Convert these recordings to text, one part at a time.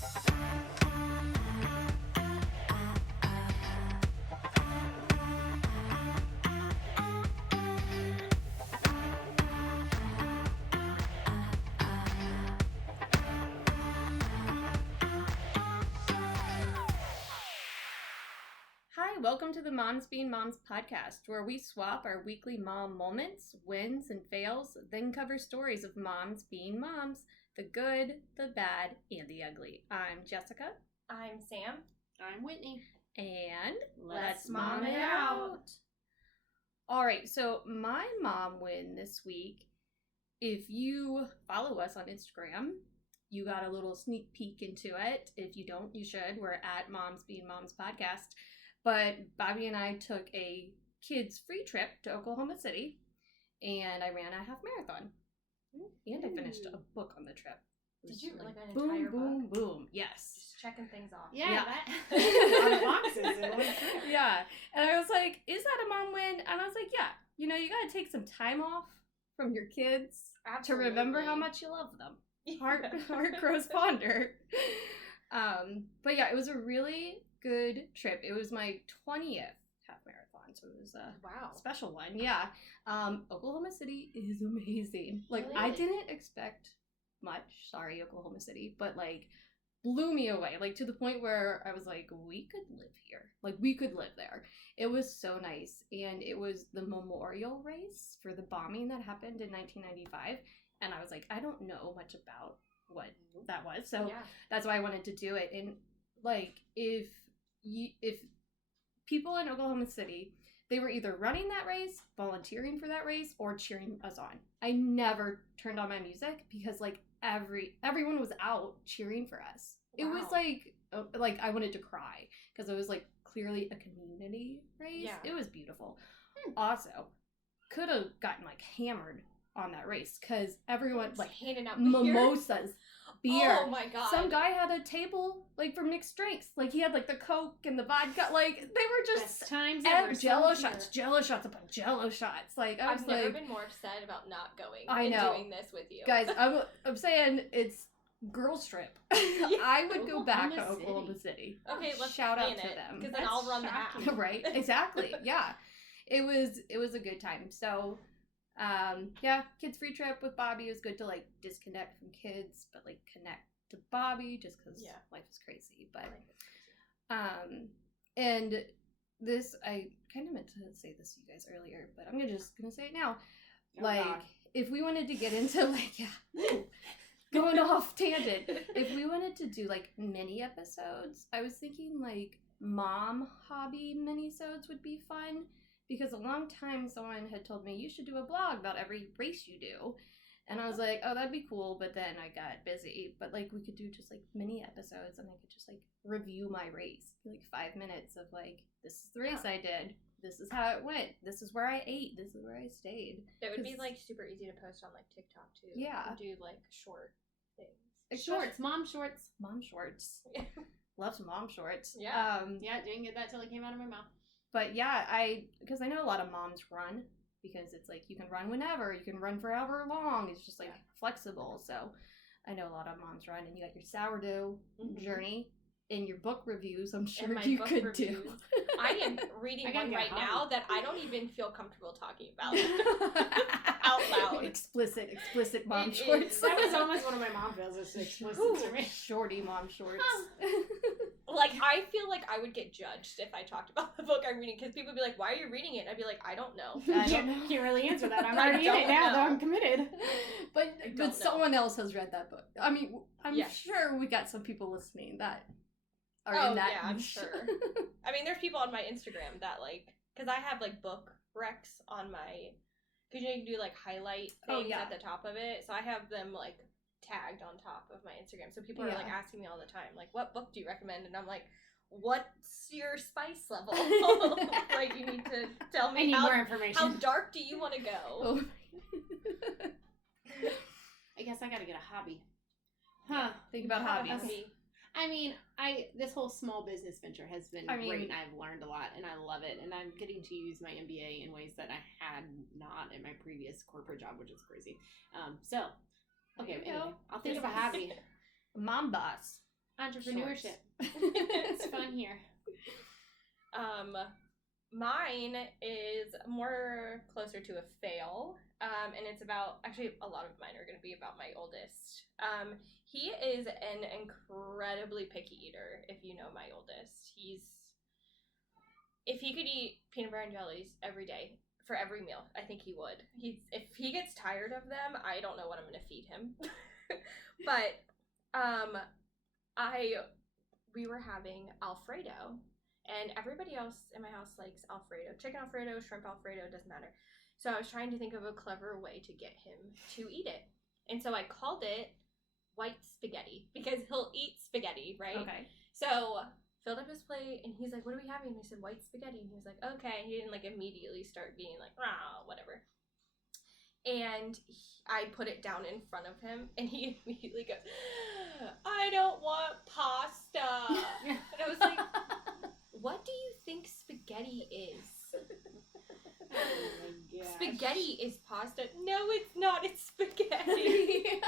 Hi, welcome to the Moms Being Moms podcast, where we swap our weekly mom moments, wins, and fails, then cover stories of moms being moms, the good, the bad, and the ugly. I'm Jessica. I'm Sam. I'm Whitney. And let's mom it out. All right, so my mom win this week, if you follow us on Instagram, you got a little sneak peek into it. If you don't, you should. We're at Moms Being Moms podcast. But Bobby and I took a kids free trip to Oklahoma City, and I ran a half marathon. And I finished a book on the trip. Did you like an boom, entire boom, book? Boom, yes. Just checking things off. Yeah. On boxes. Yeah. And I was like, is that a mom win? And I was like, yeah. You know, you got to take some time off from your kids Absolutely. to remember how much you love them. Heart grows fonder. But yeah, it was a really good trip. It was my 20th half marathon, so it was a special one. Yeah. Oklahoma City is amazing. Like, really? I didn't expect much. Sorry, Oklahoma City, but like blew me away. Like, to the point where I was like, we could live here. Like, we could live there. It was so nice. And it was the memorial race for the bombing that happened in 1995. And I was like, I don't know much about what that was. So that's why I wanted to do it. And like, if people in Oklahoma City, they were either running that race, volunteering for that race, or cheering us on. I never turned on my music because like everyone was out cheering for us. Wow. It was like I wanted to cry because it was like clearly a community race. Yeah. It was beautiful. Also, could have gotten like hammered on that race because everyone like handing out mimosas. Beer. Oh my god. Some guy had a table like for mixed drinks. Like he had like the Coke and the vodka. Like they were just best times ever. Jello shots upon Jello shots. Like I've never been more upset about not going and doing this with you. Guys, I'm saying it's girls trip. I would go back to Oklahoma City. Okay, let's shout out to them because then I'll run the half. Right? Exactly. Yeah. It was a good time. So kids free trip with Bobby. It was good to like disconnect from kids, but like connect to Bobby just because life is crazy. But and this, I kind of meant to say this to you guys earlier, but I'm just gonna say it now. If we wanted to get into like going off tangent, if we wanted to do like mini episodes, I was thinking like mom hobby mini-sodes would be fun. Because a long time someone had told me, you should do a blog about every race you do. And I was like, oh, that'd be cool. But then I got busy. But like we could do just like mini episodes and I could just like review my race. Like 5 minutes of like, this is the race I did. This is how it went. This is where I ate. This is where I stayed. It would be like super easy to post on like TikTok too. Yeah. And do like short things. Like shorts. Mom shorts. Mom shorts. Love some mom shorts. Yeah. Didn't get that till it came out of my mouth. But yeah, because I know a lot of moms run because it's like you can run whenever, you can run forever long. It's just like flexible. So I know a lot of moms run, and you got your sourdough journey in your book reviews. I'm sure you could do. I am reading one right now that I don't even feel comfortable talking about out loud. Explicit mom shorts. That was almost one of my mom fails. It's explicit to me. Shorty mom shorts. Like, I feel like I would get judged if I talked about the book I'm reading, because people would be like, why are you reading it? And I'd be like, I don't know. Can't really answer that. I'm already in it now, though I'm committed. But someone else has read that book. I mean, I'm sure we got some people listening that are in that. Yeah, I'm sure. I mean, there's people on my Instagram that, like, because I have, like, book recs on my, because you can do, like, highlight things at the top of it. So I have them, like, tagged on top of my Instagram. So people are, like, asking me all the time, like, what book do you recommend? And I'm like, what's your spice level? Like, you need to tell me more information. How dark do you want to go? I guess I gotta get a hobby. Think about hobbies. I mean, this whole small business venture has been great, and I've learned a lot, and I love it, and I'm getting to use my MBA in ways that I had not in my previous corporate job, which is crazy. Anyway, I'll think of a hobby. Mom boss. Entrepreneurship. It's fun here. Mine is more closer to a fail. And it's about, actually, a lot of mine are going to be about my oldest. He is an incredibly picky eater, if you know my oldest. If he could eat peanut butter and jellies every day, for every meal, I think he would. If he gets tired of them, I don't know what I'm going to feed him. But, we were having Alfredo, and everybody else in my house likes Alfredo. Chicken Alfredo, shrimp Alfredo, doesn't matter. So I was trying to think of a clever way to get him to eat it. And so I called it white spaghetti, because he'll eat spaghetti, right? Okay. So filled up his plate, and he's like, what are we having? And I said, white spaghetti. And he was like, okay. He didn't, like, immediately start being like, rah, whatever. And I put it down in front of him, and he immediately goes, I don't want pasta. And I was like, what do you think spaghetti is? Oh my gosh. Spaghetti is pasta. No, it's not. It's spaghetti.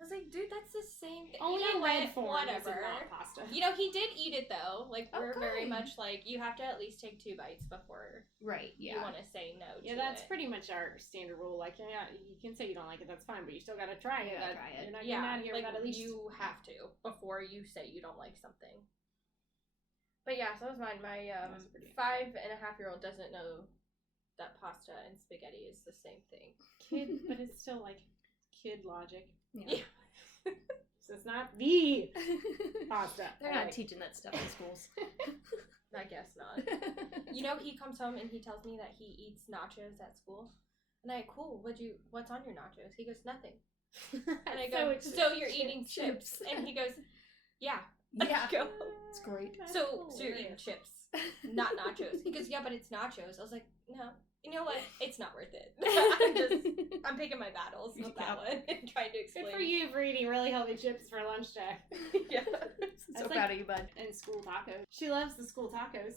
I was like, dude, that's the same thing. Only in red form. Whatever. Not pasta. You know, he did eat it though. Like, we're very much like, you have to at least take 2 bites before you want to say no to it. Yeah, that's pretty much our standard rule. Like, yeah, you can say you don't like it, that's fine, but you still gotta try it. You're not getting out of here without at least... You have to before you say you don't like something. But yeah, so that was mine. My 5.5-year-old doesn't know that pasta and spaghetti is the same thing. Kid, but it's still like kid logic. Yeah. So it's not the pasta. They're not teaching that stuff in schools. I guess not. You know, he comes home and he tells me that he eats nachos at school. And I, cool, what's on your nachos? He goes, nothing. And I go, so you're eating chips? And he goes, yeah. Yeah. Go, it's great. So you're eating chips, not nachos. He goes, yeah, but it's nachos. I was like, no. You know what? It's not worth it. I'm picking my battles with that one and trying to explain. Good for you for eating really healthy chips for lunch day. Yeah. So proud of you, bud. And school tacos. She loves the school tacos.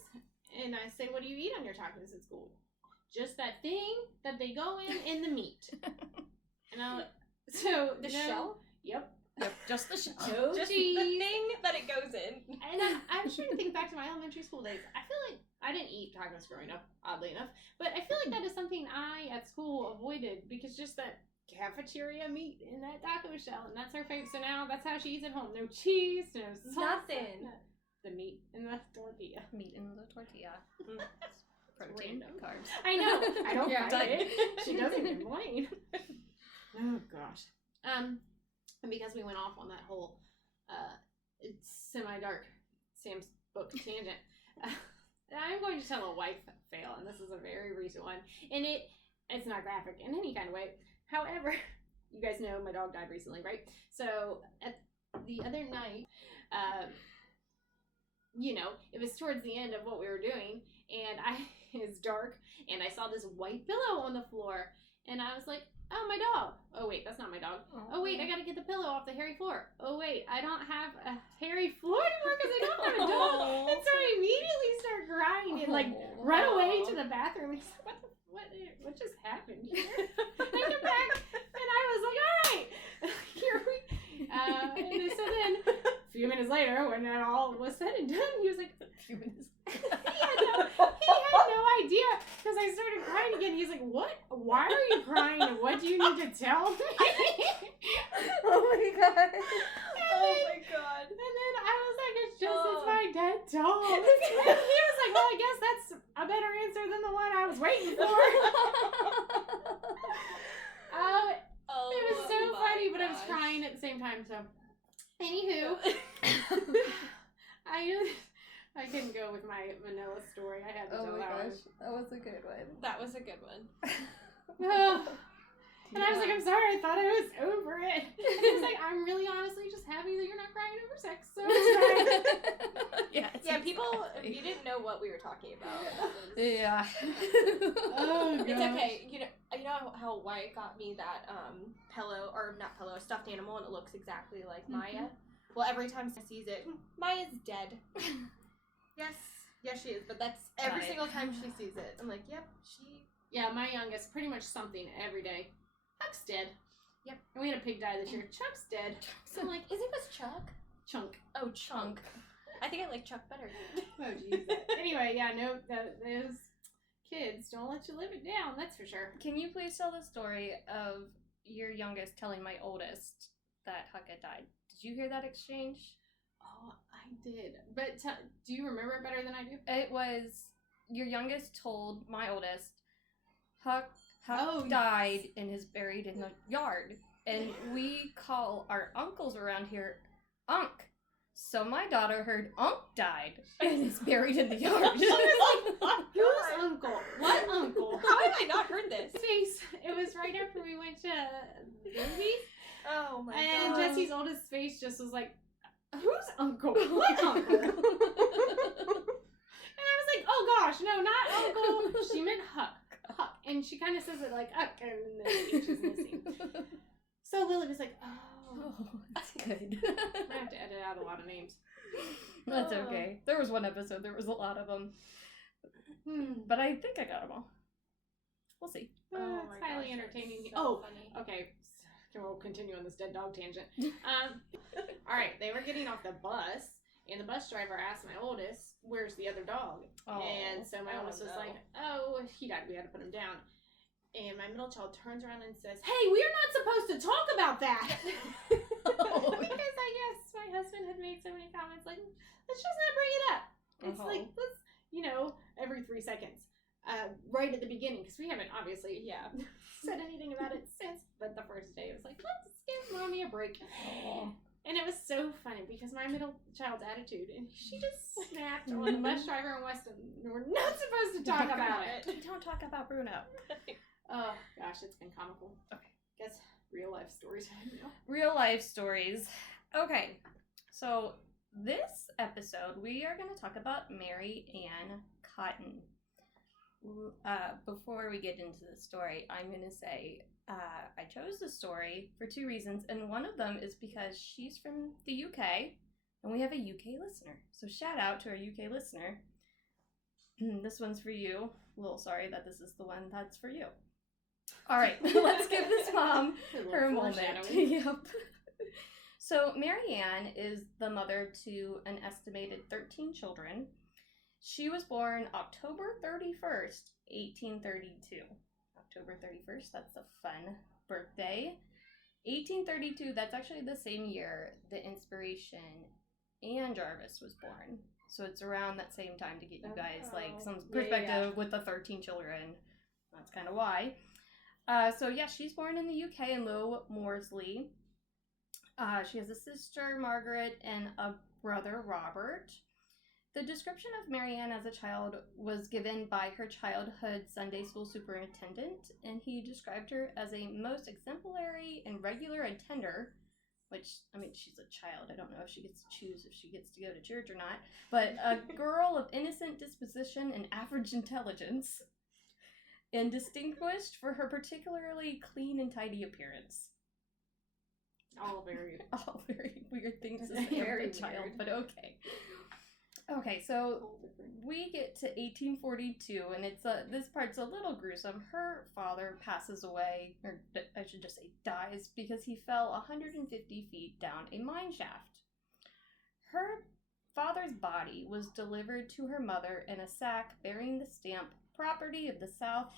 And I say, what do you eat on your tacos at school? Just that thing that they go in the meat. And I'll, so the shell? Yep. Just the shell. Just the thing that it goes in. And I was trying to think back to my elementary school days. I feel like I didn't eat tacos growing up, oddly enough. But I feel like that is something I, at school, avoided. Because just that cafeteria meat in that taco shell. And that's her favorite. So now that's how she eats at home. No cheese, no sauce. Nothing. The meat in the tortilla. Meat in the tortilla. Protein, carbs. I know. I don't fight it. She doesn't complain. Oh, gosh. And because we went off on that whole semi-dark Sam's book tangent, I'm going to tell a wife fail, and this is a very recent one. And it's not graphic in any kind of way. However, you guys know my dog died recently, right? So at the other night, it was towards the end of what we were doing, and it was dark, and I saw this white pillow on the floor, and I was like, oh, my dog. Oh, wait, that's not my dog. Oh, wait, I gotta get the pillow off the hairy floor. Oh, wait, I don't have a hairy floor anymore because I don't have a dog. And so I immediately start crying and, run away to the bathroom. He's like, what just happened here? I come back, and I was like, all right, here we and so then, a few minutes later, when that all was said and done, he was like, a few minutes he had no idea, because I started crying again. He's like, what? Why are you crying? And what do you need to tell me? Oh my god. My god. And then I was like, it's my dead dog. And he was like, well, I guess that's a better answer than the one I was waiting for. It was so funny, but I was crying at the same time, so. Anywho, I couldn't go with my vanilla story. I had to tell that one. That was a good one. That was a good one. And I was like, I'm sorry, I thought I was over it. And it's like, I'm really honestly just happy that you're not crying over sex, so it's fine. Yeah, people, you didn't know what we were talking about. Yeah. Oh, it's okay. You know how Wyatt got me that stuffed animal, and it looks exactly like Maya? Well, every time she sees it, Maya's dead. Yes, she is. But that's every single time she sees it. I'm like, yep, she. Yeah, my youngest, pretty much something every day. Huck's dead. Yep. And we had a pig die this year. Chuck's dead. So I'm like, his name was Chuck? Chunk. Oh, Chunk. I think I like Chuck better. Oh, jeez. Anyway, yeah, no, those kids don't let you live it down, that's for sure. Can you please tell the story of your youngest telling my oldest that Huck had died? Did you hear that exchange? Oh, I did. But do you remember it better than I do? It was your youngest told my oldest, Huck died and is buried in the yard. And we call our uncles around here Unc. So my daughter heard Unc died and is buried in the yard. She was like, who's uncle? What uncle? How have I not heard this? Face. It was right after we went to the movies. Oh my god. And Jesse's oldest face just was like, who's uncle? What uncle? And I was like, oh gosh, no, not uncle. She meant Huck. Huck. And she kind of says it like Huck, and then the H is missing. So Lily was like, oh, that's good. I have to edit out a lot of names. That's okay. There was one episode, there was a lot of them. But I think I got them all. We'll see. It's highly entertaining. So funny. Okay. We'll continue on this dead dog tangent. All right, they were getting off the bus, and the bus driver asked my oldest, where's the other dog? Oh, and so my oldest was like, oh, he died, we had to put him down. And my middle child turns around and says, hey, we're not supposed to talk about that. Because I guess my husband had made so many comments like, let's just not bring it up. It's like, let's, every 3 seconds. Right at the beginning, because we haven't obviously said anything about it since, but the first day it was like, let's give mommy a break. And it was so funny because my middle child's attitude, and she just snapped on the bus driver in Weston. We're not supposed to talk about it. We don't talk about Bruno. Oh gosh, it's been comical. Okay, guess real life stories now. Real life stories. Okay, so this episode we are going to talk about Mary Ann Cotton. Before we get into the story, I'm going to say I chose the story for 2 reasons, and one of them is because she's from the UK, and we have a UK listener. So shout out to our UK listener. This one's for you. A little sorry that this is the one that's for you. All right, let's give this mom her moment. Yep. So Mary Ann is the mother to an estimated 13 children. She was born October 31st, 1832. October 31st, that's a fun birthday. 1832, that's actually the same year the Inspiration and Jarvis was born. So it's around that same time to get you guys like some perspective with the 13 children. That's kind of why. So yeah, she's born in the UK in Low Moorsley. She has a sister, Margaret, and a brother, Robert. The description of Mary Ann as a child was given by her childhood Sunday school superintendent, and he described her as a most exemplary and regular attender, which, I mean, she's a child. I don't know if she gets to choose if she gets to go to church or not, but a girl of innocent disposition and average intelligence, and distinguished for her particularly clean and tidy appearance. All very weird things to say about a child, but okay. Okay, so we get to 1842, and this part's a little gruesome. Her father passes away, or I should just say dies, because he fell 150 feet down a mine shaft. Her father's body was delivered to her mother in a sack bearing the stamp property of the South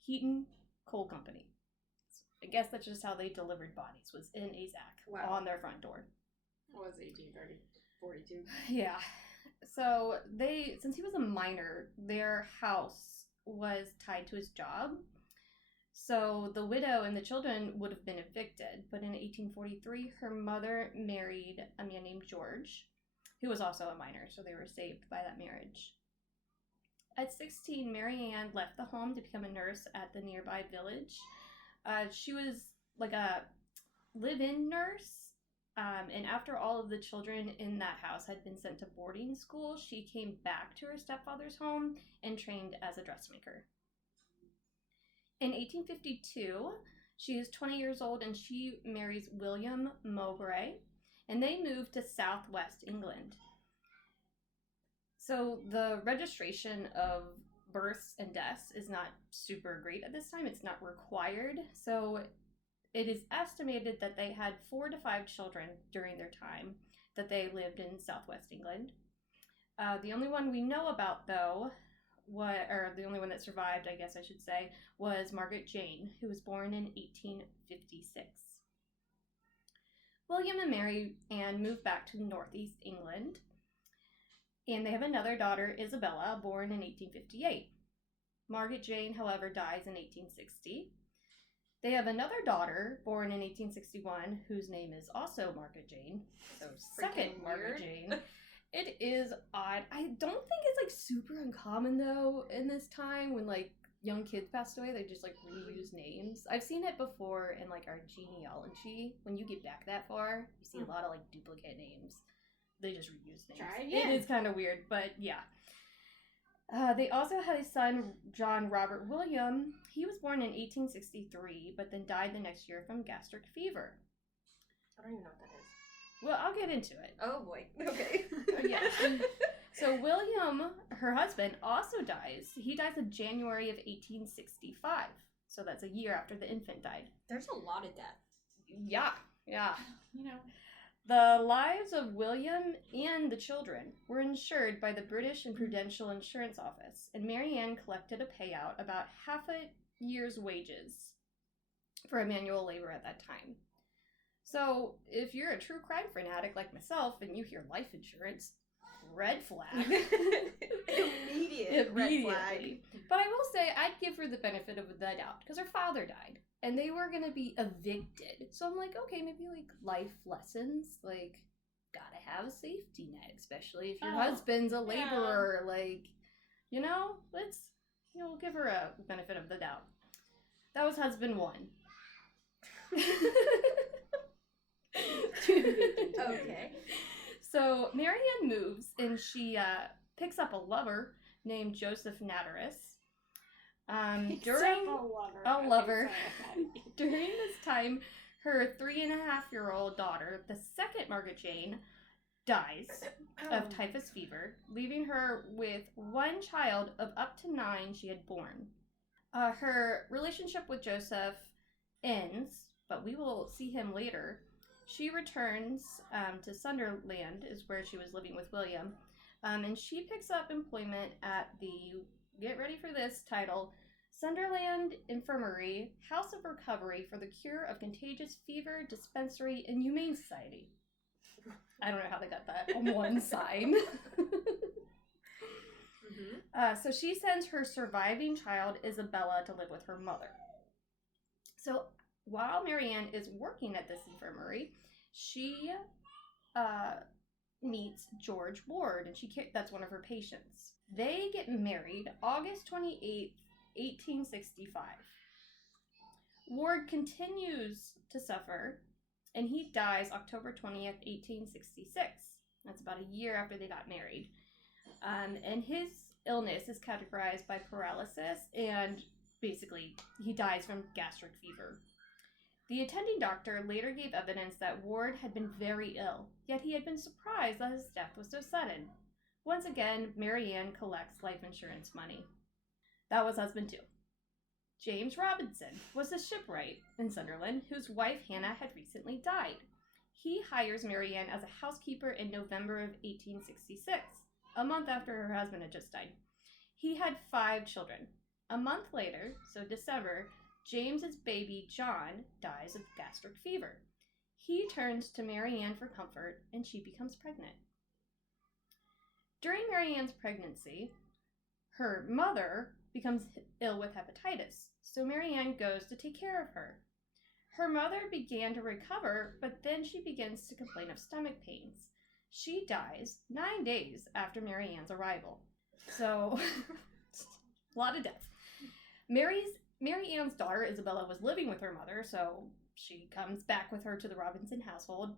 Heaton Coal Company. I guess that's just how they delivered bodies, was in a sack on their front door. It was 1842. Yeah. So since he was a miner, their house was tied to his job. So the widow and the children would have been evicted. But in 1843, her mother married a man named George, who was also a miner. So they were saved by that marriage. At 16, Mary Ann left the home to become a nurse at the nearby village. She was like a live-in nurse. And after all of the children in that house had been sent to boarding school, she came back to her stepfather's home and trained as a dressmaker. In 1852, she is 20 years old and she marries William Mowbray, and they moved to southwest England. So the registration of births and deaths is not super great at this time. It's not required. So it is estimated that they had 4 to 5 children during their time that they lived in southwest England. The only one we know about, though, the only one that survived, I guess I should say, was Margaret Jane, who was born in 1856. William and Mary Ann moved back to northeast England, and they have another daughter, Isabella, born in 1858. Margaret Jane, however, dies in 1860. They have another daughter, born in 1861, whose name is also Margaret Jane. So second Margaret Jane. It is odd. I don't think it's, like, super uncommon, though, in this time when, like, young kids passed away. They just, like, reuse names. I've seen it before in, like, our genealogy. When you get back that far, you see a lot of, like, duplicate names. They just reuse names. Try again. It is kind of weird, but yeah. They also had a son, John Robert William. He was born in 1863, but then died the next year from gastric fever. I don't even know what that is. Well, I'll get into it. Oh, boy. Okay. Yeah. So William, her husband, also dies. He dies in January of 1865. So that's a year after the infant died. There's a lot of death. Yeah. You know. The lives of William and the children were insured by the British and Prudential Insurance Office, and Mary Ann collected a payout about half a year's wages for a manual labor at that time. So, if you're a true crime fanatic like myself and you hear life insurance, red flag. Immediate red flag. But I will say, I'd give her the benefit of the doubt, because her father died. And they were going to be evicted. So I'm like, okay, maybe, like, life lessons. Like, gotta have a safety net, especially if your husband's a laborer. Yeah. Like, let's, give her a benefit of the doubt. That was husband 1. Okay. So Mary Ann moves, and she picks up a lover named Joseph Natteras. During this time, her 3.5-year-old daughter, the second Margaret Jane, dies of typhus fever, leaving her with 1 child of up to 9 she had born. Her relationship with Joseph ends, but we will see him later. She returns to Sunderland, is where she was living with William, and she picks up employment at the, get ready for this title, Sunderland Infirmary, House of Recovery for the Cure of Contagious Fever, Dispensary, and Humane Society. I don't know how they got that on one sign. So she sends her surviving child, Isabella, to live with her mother. So while Mary Ann is working at this infirmary, she meets George Ward, and that's one of her patients. They get married August 28th, 1865. Ward continues to suffer, and he dies October 20th, 1866. That's about a year after they got married. And his illness is categorized by paralysis, and basically he dies from gastric fever. The attending doctor later gave evidence that Ward had been very ill, yet he had been surprised that his death was so sudden. Once again, Mary Ann collects life insurance money. That was husband 2. James Robinson was a shipwright in Sunderland whose wife Hannah had recently died. He hires Mary Ann as a housekeeper in November of 1866, a month after her husband had just died. He had 5 children. A month later, so December, James's baby John dies of gastric fever. He turns to Mary Ann for comfort, and she becomes pregnant. During Mary Ann's pregnancy, her mother becomes ill with hepatitis, so Mary Ann goes to take care of her. Her mother began to recover, but then she begins to complain of stomach pains. She dies 9 days after Mary Ann's arrival. So, a lot of death. Mary Ann's daughter, Isabella, was living with her mother, so she comes back with her to the Robinson household.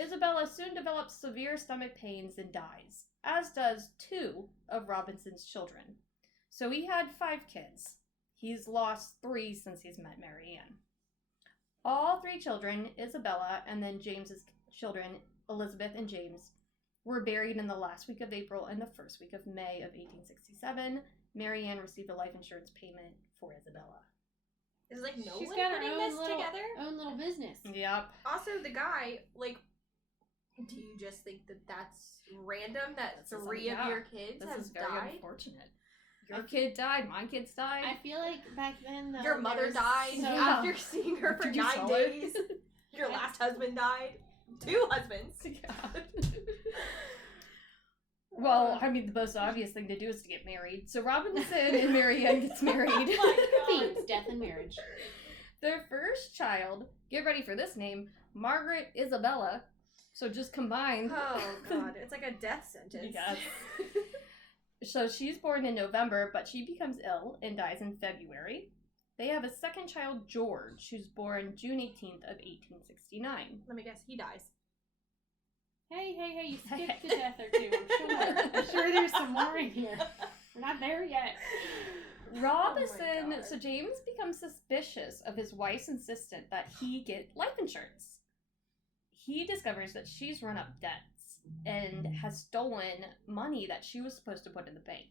Isabella soon develops severe stomach pains and dies, as does 2 of Robinson's children. So he had 5 kids. He's lost 3 since he's met Mary Ann. All 3 children, Isabella and then James's children, Elizabeth and James, were buried in the last week of April and the first week of May of 1867. Mary Ann received a life insurance payment for Isabella. Is like no She's one got putting this together? Own little business. Yep. Also, the guy, like, do you just think that that's random that three of your kids have died? Unfortunate. Your kid died. My kids died. I feel like back then, your mother died after seeing her for 9 days. Your last husband died. 2 husbands. God. Well, I mean, the most obvious thing to do is to get married. So Robinson and Marianne gets married. Themes, death and marriage. Their first child, get ready for this name, Margaret Isabella. So just combined. Oh, God. It's like a death sentence. Yes. So she's born in November, but she becomes ill and dies in February. They have a second child, George, who's born June 18th of 1869. Let me guess, he dies. Hey, you skipped a death or two, I'm sure there's some more in here. We're not there yet. Robinson, so James becomes suspicious of his wife's insistence that he get life insurance. He discovers that she's run up debts and has stolen money that she was supposed to put in the bank.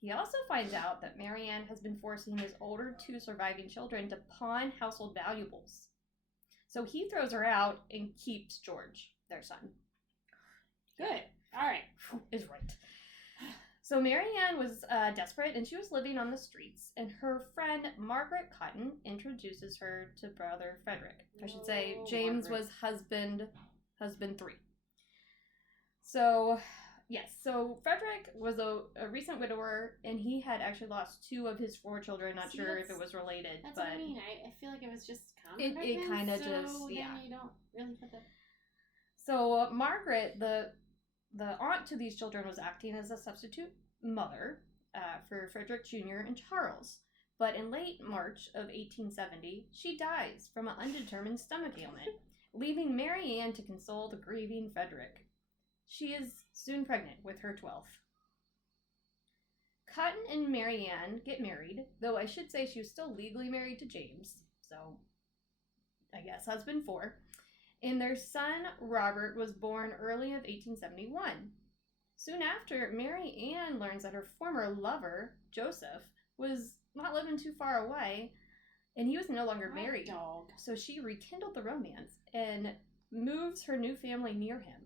He also finds out that Marianne has been forcing his older 2 surviving children to pawn household valuables. So he throws her out and keeps George, their son. Good. All right. Is right. So Marianne was desperate, and she was living on the streets, and her friend Margaret Cotton introduces her to brother Frederick. I should say James was husband 3. So, yes, so Frederick was a recent widower, and he had actually lost 2 of his 4 children. Not sure if it was related. That's but what I mean. I feel like it was just common. It kind of so just, yeah. Then you don't really put the... So Margaret, the aunt to these children, was acting as a substitute mother for Frederick Jr. and Charles. But in late March of 1870, she dies from an undetermined stomach ailment, leaving Marianne to console the grieving Frederick. She is soon pregnant with her 12th. Cotton and Marianne get married, though I should say she was still legally married to James, so I guess husband 4. And their son, Robert, was born early of 1871. Soon after, Mary Ann learns that her former lover, Joseph, was not living too far away, and he was no longer married. Dog. So she rekindled the romance and moves her new family near him.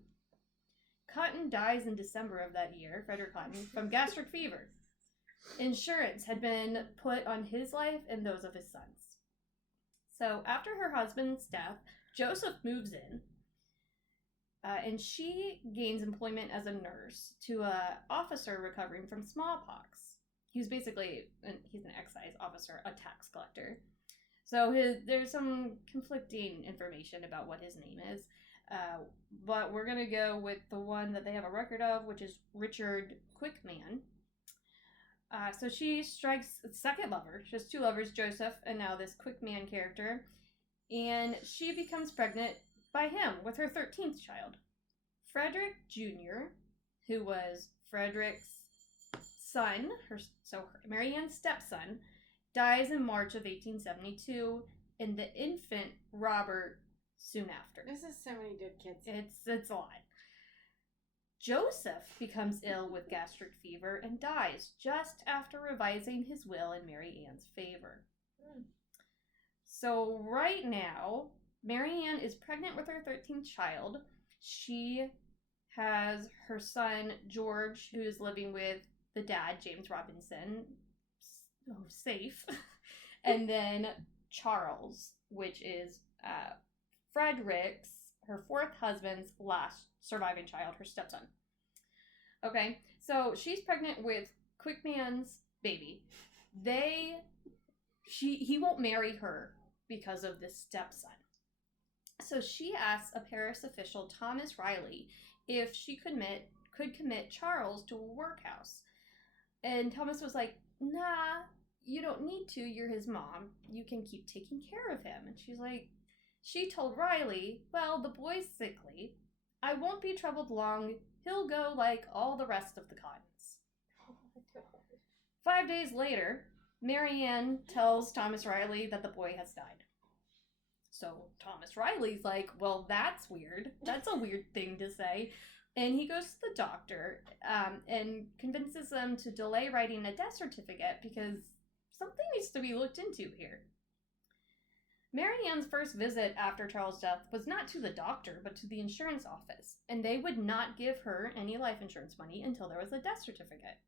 Cotton dies in December of that year, Frederick Cotton, from gastric fever. Insurance had been put on his life and those of his sons. So after her husband's death, Joseph moves in, and she gains employment as a nurse to an officer recovering from smallpox. He's basically, he's an excise officer, a tax collector. So there's some conflicting information about what his name is, but we're going to go with the one that they have a record of, which is Richard Quickman. So she strikes a second lover. She has 2 lovers, Joseph, and now this Quickman character. And she becomes pregnant by him with her 13th child. Frederick Jr., who was Frederick's son, Marianne's stepson, dies in March of 1872, and the infant Robert soon after. This is so many dead kids. It's a lot. Joseph becomes ill with gastric fever and dies just after revising his will in Mary Ann's favor. So right now, Mary Ann is pregnant with her 13th child. She has her son, George, who is living with the dad, James Robinson, safe. And then Charles, which is Frederick's, her 4th husband's last surviving child, her stepson. Okay, so she's pregnant with Quickman's baby. He won't marry her because of this stepson. So she asks a Paris official, Thomas Riley, if she could commit Charles to a workhouse. And Thomas was like, nah, you don't need to. You're his mom. You can keep taking care of him. And she told Riley, well, the boy's sickly. I won't be troubled long. He'll go like all the rest of the Cottons. Oh my God. 5 days later, Mary Ann tells Thomas Riley that the boy has died. So Thomas Riley's like, well, that's weird. That's a weird thing to say. And he goes to the doctor and convinces them to delay writing a death certificate because something needs to be looked into here. Mary Ann's first visit after Charles' death was not to the doctor, but to the insurance office, and they would not give her any life insurance money until there was a death certificate.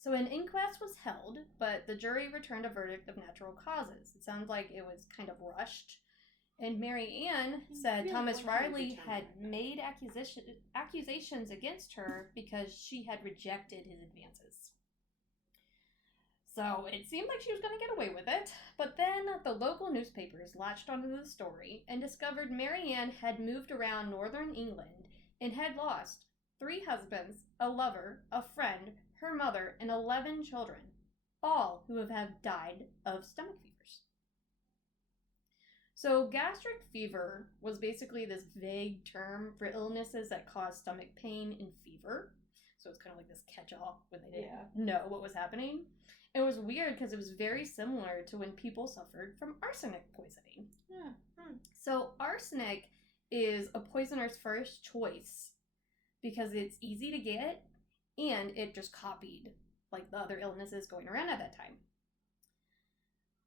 So an inquest was held, but the jury returned a verdict of natural causes. It sounds like it was kind of rushed. And Mary Ann said Thomas Riley had made accusations against her because she had rejected his advances. So it seemed like she was going to get away with it, but then the local newspapers latched onto the story and discovered Mary Ann had moved around northern England and had lost 3 husbands, a lover, a friend, her mother, and 11 children, all who have died of stomach fevers. So gastric fever was basically this vague term for illnesses that cause stomach pain and fever. So it's kind of like this catch-all when they didn't know what was happening. It was weird because it was very similar to when people suffered from arsenic poisoning. Yeah. So arsenic is a poisoner's first choice because it's easy to get and it just copied like the other illnesses going around at that time.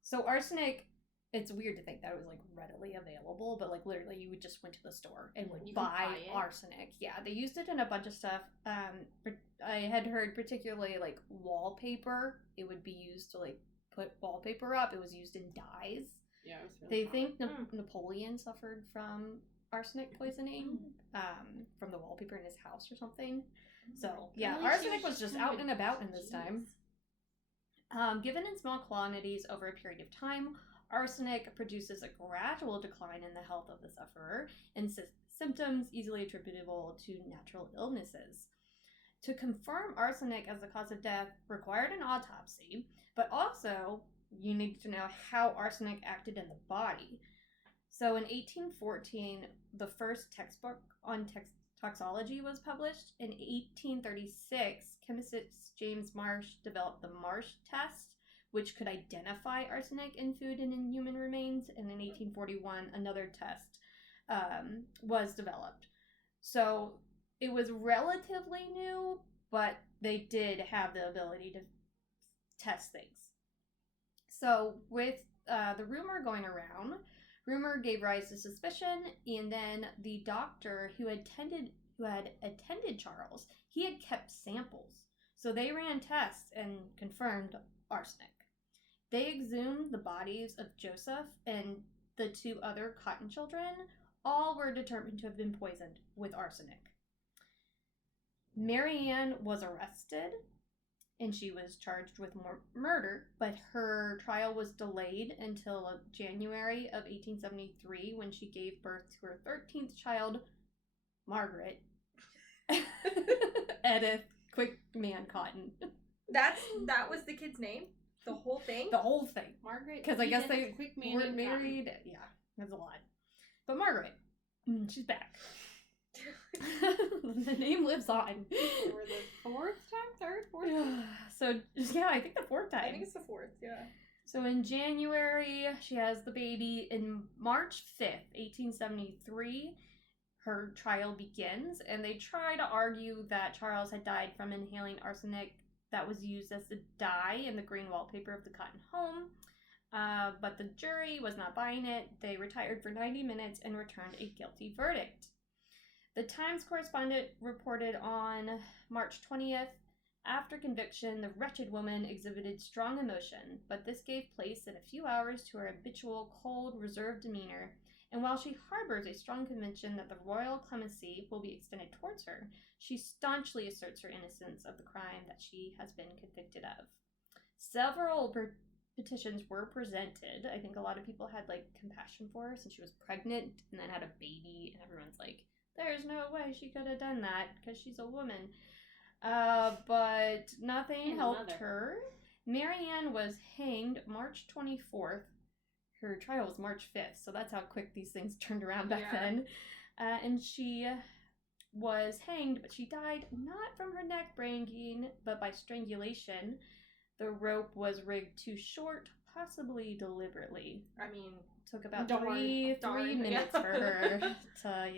So arsenic, it's weird to think that it was like readily available, but like literally you would just went to the store and would buy arsenic. Yeah, they used it in a bunch of stuff. I had heard particularly like wallpaper. It would be used to like put wallpaper up. It was used in dyes. Yeah, it was really they think Napoleon suffered from arsenic poisoning from the wallpaper in his house or something. So yeah, arsenic was just out and about in this time. Given in small quantities over a period of time, arsenic produces a gradual decline in the health of the sufferer and symptoms easily attributable to natural illnesses. To confirm arsenic as the cause of death required an autopsy, but also you need to know how arsenic acted in the body. So in 1814, the first textbook on toxicology was published. In 1836, chemist James Marsh developed the Marsh test, which could identify arsenic in food and in human remains. And in 1841, another test was developed. So it was relatively new, but they did have the ability to test things. So with the rumor going around, rumor gave rise to suspicion, and then the doctor who had attended Charles, he had kept samples. So they ran tests and confirmed arsenic. They exhumed the bodies of Joseph and the 2 other Cotton children. All were determined to have been poisoned with arsenic. Mary Ann was arrested, and she was charged with murder, but her trial was delayed until January of 1873 when she gave birth to her 13th child, Margaret. Edith Quickman Cotton. That was the kid's name? The whole thing? The whole thing. Margaret. Because I guess they weren't married. Cotton. Yeah, that's a lot. But Margaret, she's back. The name lives on. For the 4th time? 3rd? 4th? So, yeah, I think the 4th time. I think it's the 4th, yeah. So in January, she has the baby. In March 5th, 1873, her trial begins, and they try to argue that Charles had died from inhaling arsenic that was used as the dye in the green wallpaper of the Cotton home. But the jury was not buying it. They retired for 90 minutes and returned a guilty verdict. The Times correspondent reported on March 20th, after conviction, the wretched woman exhibited strong emotion, but this gave place in a few hours to her habitual cold, reserved demeanor, and while she harbors a strong conviction that the royal clemency will be extended towards her, she staunchly asserts her innocence of the crime that she has been convicted of. Several petitions were presented. I think a lot of people had like compassion for her since she was pregnant and then had a baby, and everyone's like, there's no way she could have done that because she's a woman. But nothing helped her. Mary Ann was hanged March 24th. Her trial was March 5th, so that's how quick these things turned around back then. And she was hanged, but she died not from her neck breaking, but by strangulation. The rope was rigged too short, possibly deliberately. I mean, took about three minutes for her to,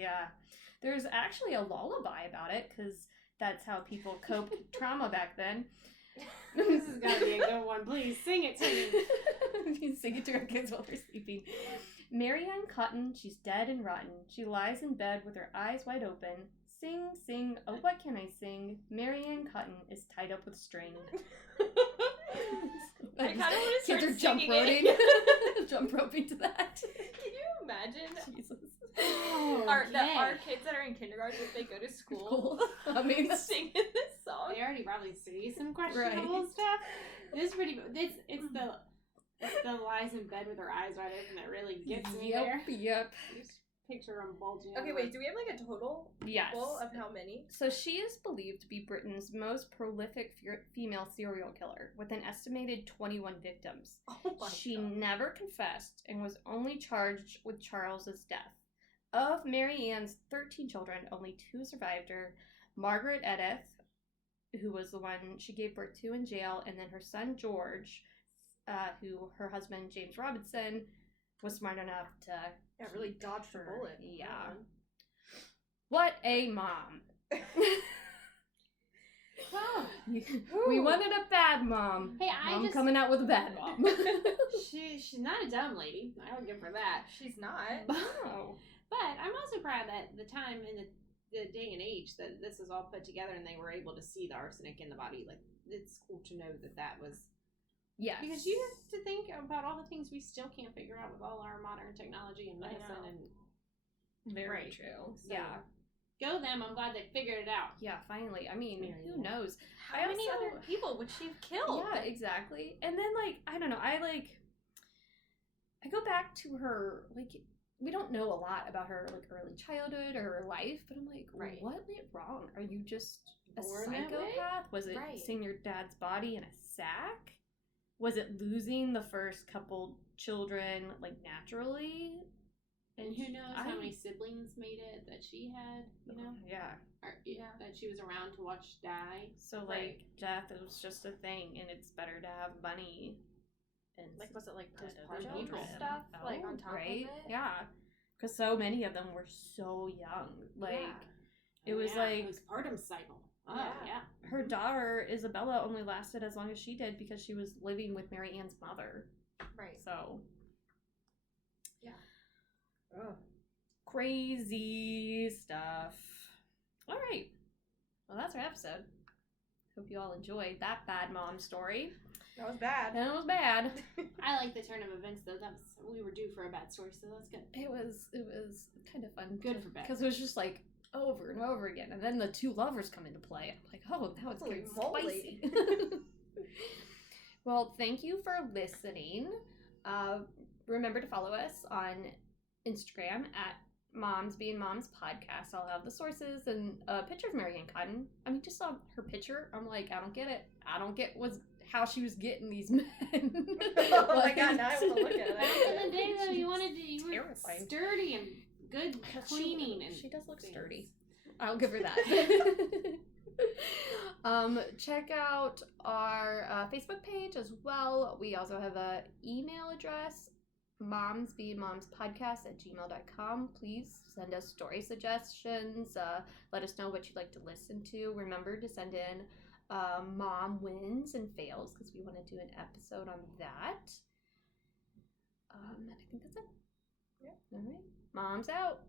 There's actually a lullaby about it, because that's how people coped with trauma back then. This has got to be a good one. Please sing it to me. Sing it to our kids while they're sleeping. Mary Ann Cotton, she's dead and rotten. She lies in bed with her eyes wide open. Sing, sing, oh, what can I sing? Mary Ann Cotton is tied up with string. I kind of want to start kids are jump roping. Jump roping to that. Can you imagine? Jesus. Our kids that are in kindergarten, if they go to school, singing this song. They already probably see some questionable stuff. It's pretty. It's the lies in bed with her eyes wide open that really gets me there. Yep. Just picture them bulging. Okay, wait. Do we have like a total? Yes. Of how many? So she is believed to be Britain's most prolific female serial killer, with an estimated 21 victims. Oh my She God. never confessed and was only charged with Charles's death. Of Mary Ann's 13 children, only 2 survived her. Margaret Edith, who was the one she gave birth to in jail, and then her son George, who her husband James Robinson was smart enough to really dodged a bullet. Yeah. What a mom. Oh. We wanted a bad mom. Hey, Mom coming out with a bad mom. She's not a dumb lady. I don't give her that. She's not. Oh. But I'm also proud that the time in the day and age that this is all put together and they were able to see the arsenic in the body. Like, it's cool to know that was... Yes. Because you have to think about all the things we still can't figure out with all our modern technology and medicine and... Very true. So, yeah. Go them. I'm glad they figured it out. Yeah, finally. I mean, who knows? How many other people would she have killed? Yeah, exactly. And then, like, I don't know. I go back to her, like... We don't know a lot about her, like, early childhood or her life, but I'm like, what went wrong? Are you just a psychopath? Was it seeing your dad's body in a sack? Was it losing the first couple children, like, naturally? And who knows how many siblings made it that she had, you know? Yeah. Or, that she was around to watch die. So, like, death was just a thing, and it's better to have money. And like, was it like postpartum stuff, like on top of it? Yeah, because so many of them were so young. Like, it was like postpartum cycle. Oh yeah. Her daughter Isabella only lasted as long as she did because she was living with Mary Ann's mother. Right. So. Yeah. Oh. Crazy stuff. All right. Well, that's our episode. Hope you all enjoyed that bad mom story. That was bad. That was bad. I like the turn of events though. We were due for a bad story, so that's good. It was kind of fun. Good for bad. Because it was just like over and over again, and then the 2 lovers come into play. I'm like, oh, now it's getting spicy. Well, thank you for listening. Remember to follow us on Instagram at momsbeingmomspodcast. I'll have the sources and a picture of Mary Ann Cotton. I mean, just saw her picture. I'm like, I don't get it. I don't get how she was getting these men. Oh my God, now I want to look at it. Back in the day, though, you were sturdy and good cleaning. She does look sturdy. I'll give her that. Check out our Facebook page as well. We also have an email address, momsbeingmomspodcast@gmail.com. Please send us story suggestions. Let us know what you'd like to listen to. Remember to send in mom wins and fails because we want to do an episode on that. And I think that's it. Yeah. All right. Mom's out.